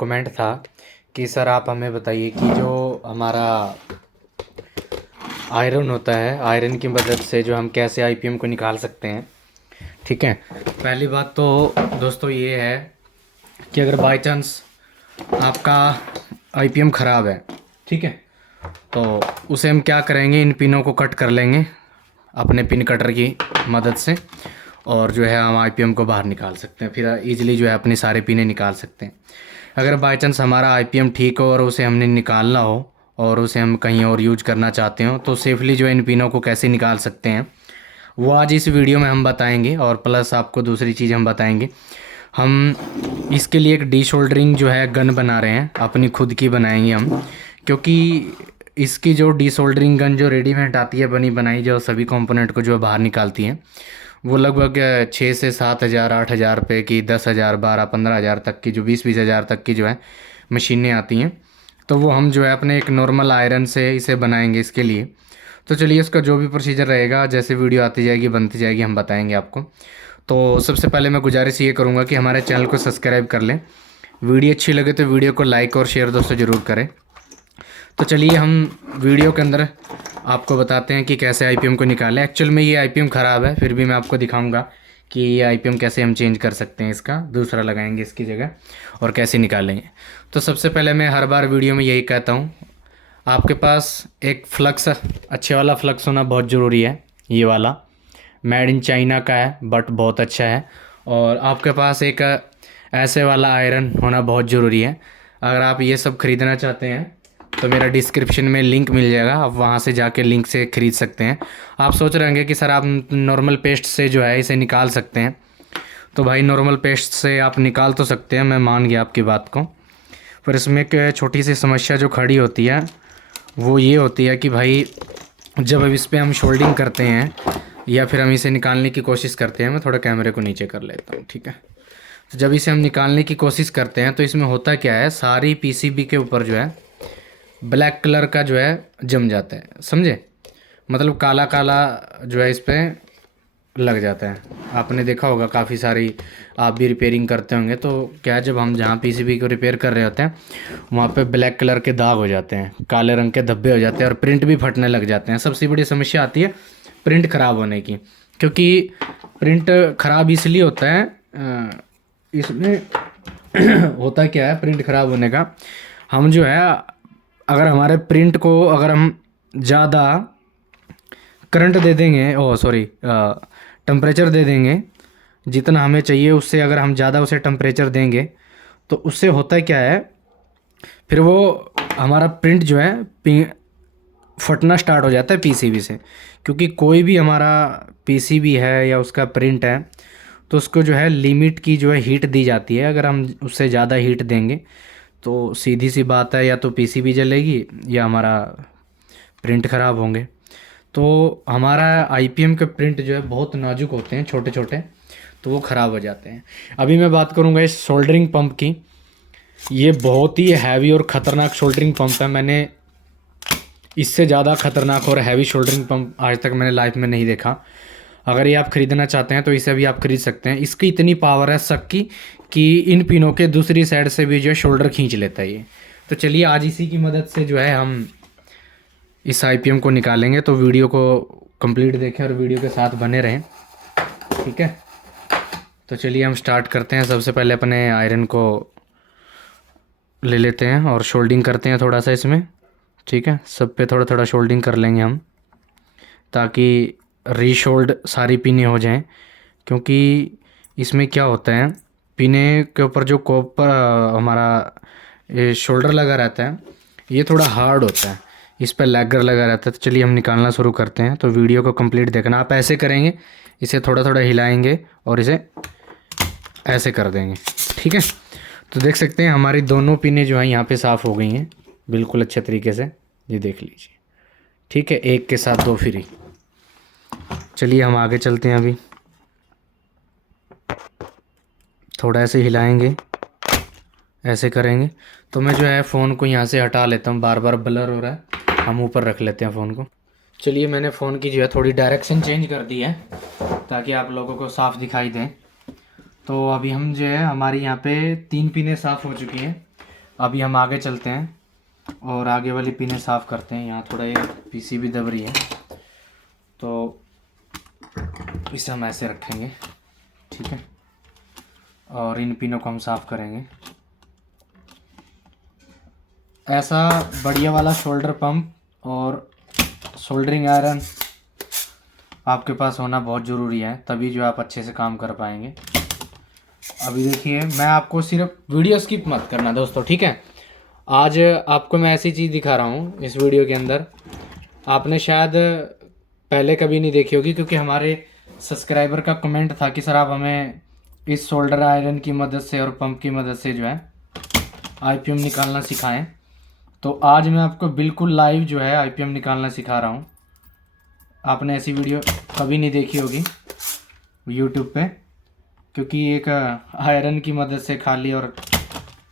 Comment था कि sir आप हमें बताइए कि जो हमारा आयरन होता है, आयरन की मदद से जो हम कैसे आईपीएम को निकाल सकते हैं। ठीक है, पहली बात तो दोस्तों ये है कि अगर बाय चांस आपका आईपीएम ख़राब है, ठीक है, तो उसे हम क्या करेंगे, इन पिनों को कट कर लेंगे अपने पिन कटर की मदद से, और जो है हम आईपीएम को बाहर निकाल सकते हैं। फिर इजीली जो है अपने सारे पिने निकाल सकते हैं। अगर बाय चांस हमारा आईपीएम ठीक हो और उसे हमने निकालना हो और उसे हम कहीं और यूज करना चाहते हो, तो सेफली जो है इन पिनों को कैसे निकाल सकते हैं वो आज इस वीडियो में हम बताएंगे। और प्लस आपको दूसरी चीज़ हम बताएंगे, हम इसके लिए एक डीशोल्डरिंग जो है गन बना रहे हैं, अपनी खुद की बनाएंगे हम, क्योंकि इसकी जो डीसोल्डरिंग गन जो रेडीमेड आती है बनी बनाई, जो सभी कंपोनेंट को जो बाहर निकालती हैं, वो लगभग 6 से 7 हज़ार 8 हज़ार रुपये की, 10 हज़ार 12 15 हज़ार तक की, जो 20 20 हज़ार तक की जो है मशीनें आती हैं। तो वो हम जो है अपने एक नॉर्मल आयरन से इसे बनाएंगे इसके लिए। तो चलिए इसका जो भी प्रोसीजर रहेगा, जैसे वीडियो आती जाएगी बनती जाएगी हम बताएंगे आपको। तो सबसे पहले मैं गुजारिश ये करूँगा कि हमारे चैनल को सब्सक्राइब कर लें, वीडियो अच्छी लगे तो वीडियो को लाइक और शेयर दोस्तों ज़रूर करें। तो चलिए हम वीडियो के अंदर आपको बताते हैं कि कैसे आईपीएम को निकालें। एक्चुअल में ये आईपीएम ख़राब है, फिर भी मैं आपको दिखाऊंगा कि ये आईपीएम कैसे हम चेंज कर सकते हैं, इसका दूसरा लगाएंगे इसकी जगह और कैसे निकालेंगे। तो सबसे पहले मैं हर बार वीडियो में यही कहता हूँ, आपके पास एक फ्लक्स, अच्छे वाला फ्लक्स होना बहुत ज़रूरी है। ये वाला मेड इन चाइना का है बट बहुत अच्छा है। और आपके पास एक ऐसे वाला आयरन होना बहुत ज़रूरी है। अगर आप ये सब ख़रीदना चाहते हैं तो मेरा डिस्क्रिप्शन में लिंक मिल जाएगा, आप वहाँ से जाके लिंक से ख़रीद सकते हैं। आप सोच रहे होंगे कि सर आप नॉर्मल पेस्ट से जो है इसे निकाल सकते हैं, तो भाई नॉर्मल पेस्ट से आप निकाल तो सकते हैं, मैं मान गया आपकी बात को, पर इसमें एक छोटी सी समस्या जो खड़ी होती है वो ये होती है कि भाई जब अब इस पर हम शोल्डिंग करते हैं या फिर हम इसे निकालने की कोशिश करते हैं, मैं थोड़ा कैमरे को नीचे कर लेता हूँ, ठीक है। तो जब इसे हम निकालने की कोशिश करते हैं तो इसमें होता क्या है, सारी पीसीबी के ऊपर जो है ब्लैक कलर का जो है जम जाता है, समझे, मतलब काला काला जो है इस पर लग जाता है। आपने देखा होगा काफ़ी सारी, आप भी रिपेयरिंग करते होंगे, तो क्या है, जब हम जहाँ पीसीबी को रिपेयर कर रहे होते हैं वहाँ पे ब्लैक कलर के दाग हो जाते हैं, काले रंग के धब्बे हो जाते हैं और प्रिंट भी फटने लग जाते हैं। सबसे बड़ी समस्या आती है प्रिंट ख़राब होने की, क्योंकि प्रिंट ख़राब इसलिए होता है, इसमें होता क्या है प्रिंट ख़राब होने का, हम जो है अगर हमारे प्रिंट को अगर हम ज़्यादा करंट दे देंगे, ओ सॉरी टेम्परेचर दे देंगे जितना हमें चाहिए, उससे अगर हम ज़्यादा उसे टेम्परेचर देंगे तो उससे होता क्या है, फिर वो हमारा प्रिंट जो है फटना स्टार्ट हो जाता है पीसीबी से। क्योंकि कोई भी हमारा पीसीबी है या उसका प्रिंट है तो उसको जो है लिमिट की जो है हीट दी जाती है। अगर हम उससे ज़्यादा हीट देंगे तो सीधी सी बात है, या तो पीसीबी जलेगी या हमारा प्रिंट ख़राब होंगे। तो हमारा आईपीएम के प्रिंट जो है बहुत नाजुक होते हैं, छोटे छोटे, तो वो ख़राब हो जाते हैं। अभी मैं बात करूँगा इस सोल्डरिंग पंप की। ये बहुत ही हैवी और ख़तरनाक सोल्डरिंग पंप है। मैंने इससे ज़्यादा ख़तरनाक और हैवी सोल्डरिंग पंप आज तक मैंने लाइफ में नहीं देखा। अगर ये आप ख़रीदना चाहते हैं तो इसे भी आप ख़रीद सकते हैं। इसकी इतनी पावर है शक की कि इन पिनों के दूसरी साइड से भी जो है शोल्डर खींच लेता है ये। तो चलिए आज इसी की मदद से जो है हम इस आईपीएम को निकालेंगे। तो वीडियो को कंप्लीट देखें और वीडियो के साथ बने रहें, ठीक है। तो चलिए हम स्टार्ट करते हैं। सबसे पहले अपने आयरन को ले लेते हैं और शोल्डिंग करते हैं थोड़ा सा इसमें, ठीक है। सब पे थोड़ा थोड़ा शोल्डिंग कर लेंगे हम, ताकि रीशोल्ड सारी पिनें हो जाएं। क्योंकि इसमें क्या होता है, पिने के ऊपर जो कॉपर हमारा ये शोल्डर लगा रहता है ये थोड़ा हार्ड होता है, इस पर लैगर लगा रहता है। तो चलिए हम निकालना शुरू करते हैं। तो वीडियो को कंप्लीट देखना। आप ऐसे करेंगे, इसे थोड़ा थोड़ा हिलाएंगे और इसे ऐसे कर देंगे, ठीक है। तो देख सकते हैं हमारी दोनों पिनें जो हैं यहाँ पे साफ़ हो गई हैं बिल्कुल अच्छे तरीके से, ये देख लीजिए, ठीक है। एक के साथ दो फ्री। चलिए हम आगे चलते हैं। अभी थोड़ा ऐसे हिलाएंगे, ऐसे करेंगे। तो मैं जो है फ़ोन को यहाँ से हटा लेता हूँ, बार बार ब्लर हो रहा है, हम ऊपर रख लेते हैं फ़ोन को। चलिए मैंने फ़ोन की जो है थोड़ी डायरेक्शन चेंज कर दी है ताकि आप लोगों को साफ़ दिखाई दें। तो अभी हम जो है हमारी यहाँ पे 3 पिनें साफ़ हो चुकी हैं। अभी हम आगे चलते हैं और आगे वाली पिनें साफ़ करते हैं। यहाँ थोड़ा ये पीसीबी दब रही है, तो इसे हम ऐसे रखेंगे, ठीक है। और इन पिनों को हम साफ़ करेंगे। ऐसा बढ़िया वाला शोल्डर पंप और सोल्डरिंग आयरन आपके पास होना बहुत ज़रूरी है, तभी जो आप अच्छे से काम कर पाएंगे। अभी देखिए, मैं आपको सिर्फ वीडियो स्किप मत करना दोस्तों, ठीक है। आज आपको मैं ऐसी चीज़ दिखा रहा हूँ इस वीडियो के अंदर, आपने शायद पहले कभी नहीं देखी होगी, क्योंकि हमारे सब्सक्राइबर का कमेंट था कि सर आप हमें इस सोल्डर आयरन की मदद से और पंप की मदद से जो है आईपीएम निकालना सिखाएं। तो आज मैं आपको बिल्कुल लाइव जो है आईपीएम निकालना सिखा रहा हूँ। आपने ऐसी वीडियो कभी नहीं देखी होगी यूट्यूब पे, क्योंकि एक आयरन की मदद से खाली और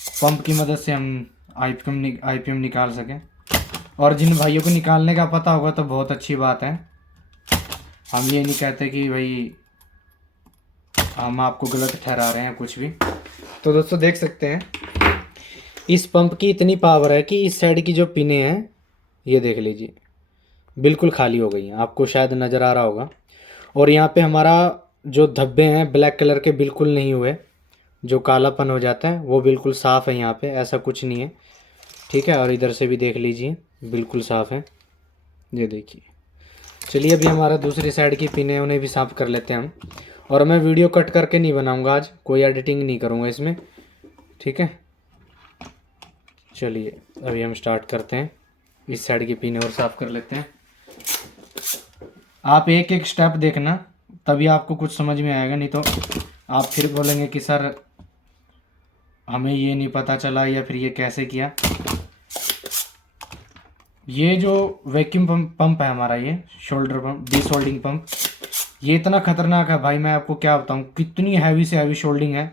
पंप की मदद से हम आईपीएम निकाल सकें। और जिन भाइयों को निकालने का पता होगा तो बहुत अच्छी बात है। हम ये नहीं कहते कि भाई हम आपको गलत ठहरा रहे हैं कुछ भी। तो दोस्तों देख सकते हैं, इस पंप की इतनी पावर है कि इस साइड की जो पिनें हैं ये देख लीजिए बिल्कुल खाली हो गई हैं, आपको शायद नज़र आ रहा होगा। और यहाँ पे हमारा जो धब्बे हैं ब्लैक कलर के बिल्कुल नहीं हुए, जो कालापन हो जाता है वो बिल्कुल साफ़ है, यहाँ पे ऐसा कुछ नहीं है, ठीक है। और इधर से भी देख लीजिए बिल्कुल साफ़ है, ये देखिए। चलिए अभी हमारा दूसरी साइड की पिनें उन्हें भी साफ़ कर लेते हैं हम। और मैं वीडियो कट करके नहीं बनाऊँगा आज, कोई एडिटिंग नहीं करूँगा इसमें, ठीक है। चलिए अभी हम स्टार्ट करते हैं, इस साइड की पिनें और साफ़ कर लेते हैं। आप एक एक स्टेप देखना, तभी आपको कुछ समझ में आएगा, नहीं तो आप फिर बोलेंगे कि सर हमें ये नहीं पता चला या फिर ये कैसे किया। ये जो वैक्यूम पंप है हमारा, ये शोल्डर पंप, डीसोल्डिंग पंप, ये इतना खतरनाक है भाई, मैं आपको क्या बताऊँ। कितनी हैवी से हैवी शोल्डिंग है,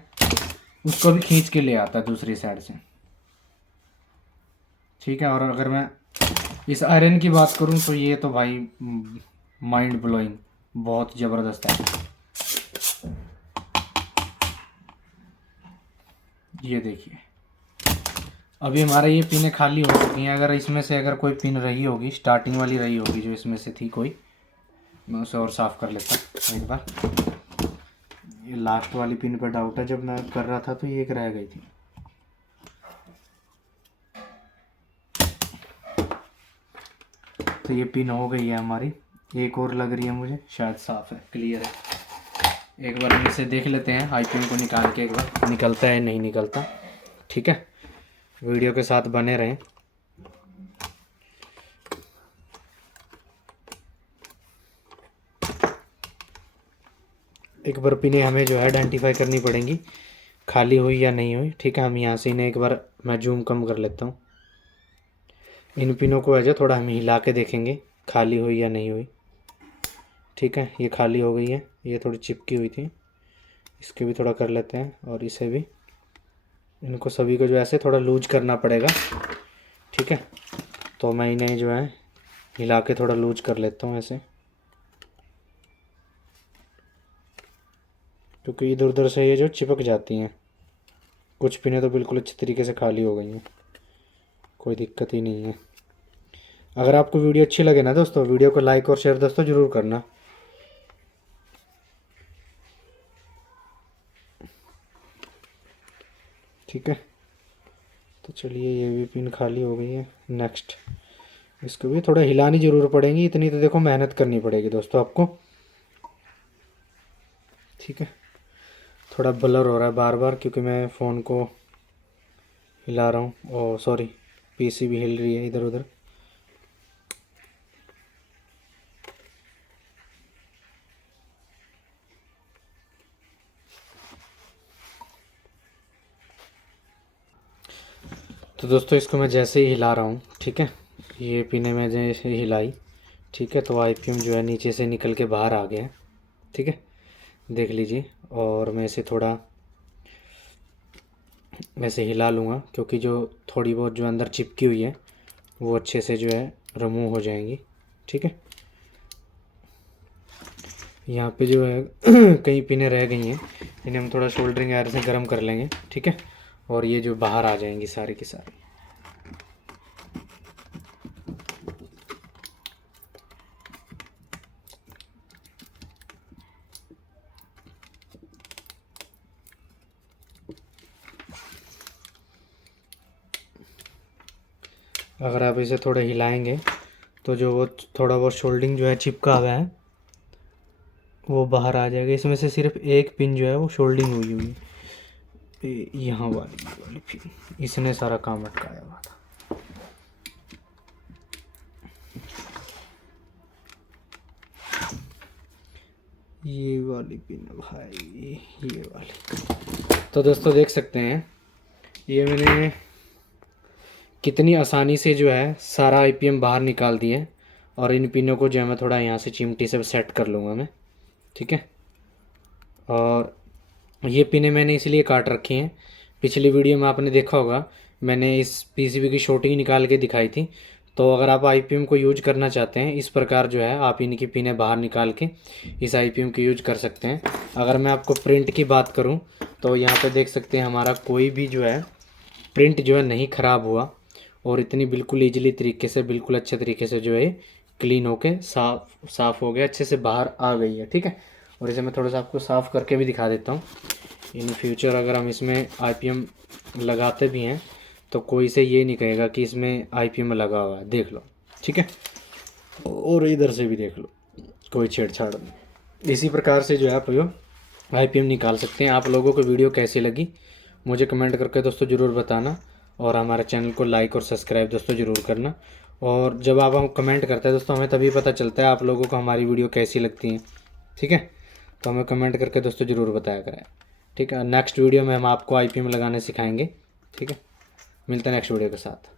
उसको भी खींच के ले आता है दूसरी साइड से, ठीक है। और अगर मैं इस आयरन की बात करूं तो ये तो भाई माइंड ब्लोइंग, बहुत ज़बरदस्त है। ये देखिए अभी हमारे ये पिनें खाली हो चुकी हैं। अगर इसमें से अगर कोई पिन रही होगी, स्टार्टिंग वाली रही होगी जो इसमें से थी कोई, मैं उसे और साफ़ कर लेता एक बार। ये लास्ट वाली पिन पर डाउट है, जब मैं कर रहा था तो ये एक रह गई थी। तो ये पिन हो गई है हमारी, एक और लग रही है मुझे, शायद साफ़ है, क्लियर है। एक बार हम इसे देख लेते हैं आईपीएम को निकाल के, एक बार निकलता है नहीं निकलता, ठीक है। वीडियो के साथ बने रहें। एक बार पिनें हमें जो है आइडेंटिफाई करनी पड़ेंगी खाली हुई या नहीं हुई, ठीक है। हम यहाँ से इन्हें एक बार मैं जूम कम कर लेता हूँ। इन पिनों को ऐसे थोड़ा हम हिला के देखेंगे खाली हुई या नहीं हुई, ठीक है। ये खाली हो गई है, ये थोड़ी चिपकी हुई थी, इसके भी थोड़ा कर लेते हैं। और इसे भी, इनको सभी को जो ऐसे थोड़ा लूज करना पड़ेगा, ठीक है। तो मैं इन्हें जो है हिला के थोड़ा लूज कर लेता हूँ ऐसे, क्योंकि इधर उधर से ये जो चिपक जाती हैं। कुछ पिनें तो बिल्कुल अच्छी तरीके से खाली हो गई हैं, कोई दिक्कत ही नहीं है। अगर आपको वीडियो अच्छी लगे ना दोस्तों, वीडियो को लाइक और शेयर दोस्तों ज़रूर करना, ठीक है। तो चलिए ये भी पिन खाली हो गई है। नेक्स्ट, इसको भी थोड़ा हिलानी ज़रूर पड़ेगी, इतनी तो देखो मेहनत करनी पड़ेगी दोस्तों आपको, ठीक है। थोड़ा ब्लर हो रहा है बार बार, क्योंकि मैं फ़ोन को हिला रहा हूँ, और सॉरी पीसी भी हिल रही है इधर उधर। तो दोस्तों इसको मैं जैसे ही हिला रहा हूँ, ठीक है, ये पिने में जैसे हिलाई, ठीक है, तो आईपीएम जो है नीचे से निकल के बाहर आ गया है, ठीक है, देख लीजिए। और मैं इसे थोड़ा वैसे हिला लूँगा, क्योंकि जो थोड़ी बहुत जो अंदर चिपकी हुई है वो अच्छे से जो है रिमूव हो जाएंगी, ठीक है। यहाँ पे जो है कई पिनें रह गई हैं, इन्हें हम थोड़ा सोल्डरिंग आयरन से गर्म कर लेंगे, ठीक है। और ये जो बाहर आ जाएंगी सारी की सारी। अगर आप इसे थोड़ा हिलाएंगे तो जो वो थोड़ा बहुत शोल्डिंग जो है चिपका हुआ है वो बाहर आ जाएगा। इसमें से सिर्फ एक पिन जो है वो शोल्डिंग हुई हुई है, यहाँ वाली पिन, इसने सारा काम अटकाया हुआ था। ये वाली पिन भाई, ये वाली। तो दोस्तों देख सकते हैं ये मैंने कितनी आसानी से जो है सारा आईपीएम बाहर निकाल दिए। और इन पिनों को जो है मैं थोड़ा यहाँ से चिमटी से सेट कर लूँगा मैं, ठीक है। और ये पिनें मैंने इसलिए काट रखी हैं, पिछली वीडियो में आपने देखा होगा मैंने इस पीसीबी की शॉर्टिंग निकाल के दिखाई थी। तो अगर आप आईपीएम को यूज करना चाहते हैं इस प्रकार जो है आप इनकी पिनें बाहर निकाल के इस आईपीएम को यूज कर सकते हैं। अगर मैं आपको प्रिंट की बात करूं तो यहाँ पे देख सकते हैं हमारा कोई भी जो है प्रिंट जो है नहीं ख़राब हुआ, और इतनी बिल्कुल ईजिली तरीके से, बिल्कुल अच्छे तरीके से जो है क्लीन होके साफ़ हो गया, अच्छे से बाहर आ गई है, ठीक है। और इसे मैं थोड़ा सा आपको साफ़ करके भी दिखा देता हूँ। इन फ्यूचर अगर हम इसमें आईपीएम लगाते भी हैं तो कोई से ये नहीं कहेगा कि इसमें आईपीएम लगा हुआ है, देख लो, ठीक है। और इधर से भी देख लो, कोई छेड़छाड़ नहीं। इसी प्रकार से जो है आप आईपीएम निकाल सकते हैं। आप लोगों को वीडियो कैसी लगी मुझे कमेंट करके दोस्तों ज़रूर बताना, और हमारे चैनल को लाइक और सब्सक्राइब दोस्तों ज़रूर करना। और जब आप हम कमेंट करते हैं दोस्तों हमें तभी पता चलता है आप लोगों को हमारी वीडियो कैसी लगती है, ठीक है। तो हमें कमेंट करके दोस्तों ज़रूर बताया करें, ठीक है। नेक्स्ट वीडियो में हम आपको आईपीएम लगाने सिखाएंगे, ठीक है। मिलते हैं नेक्स्ट वीडियो के साथ।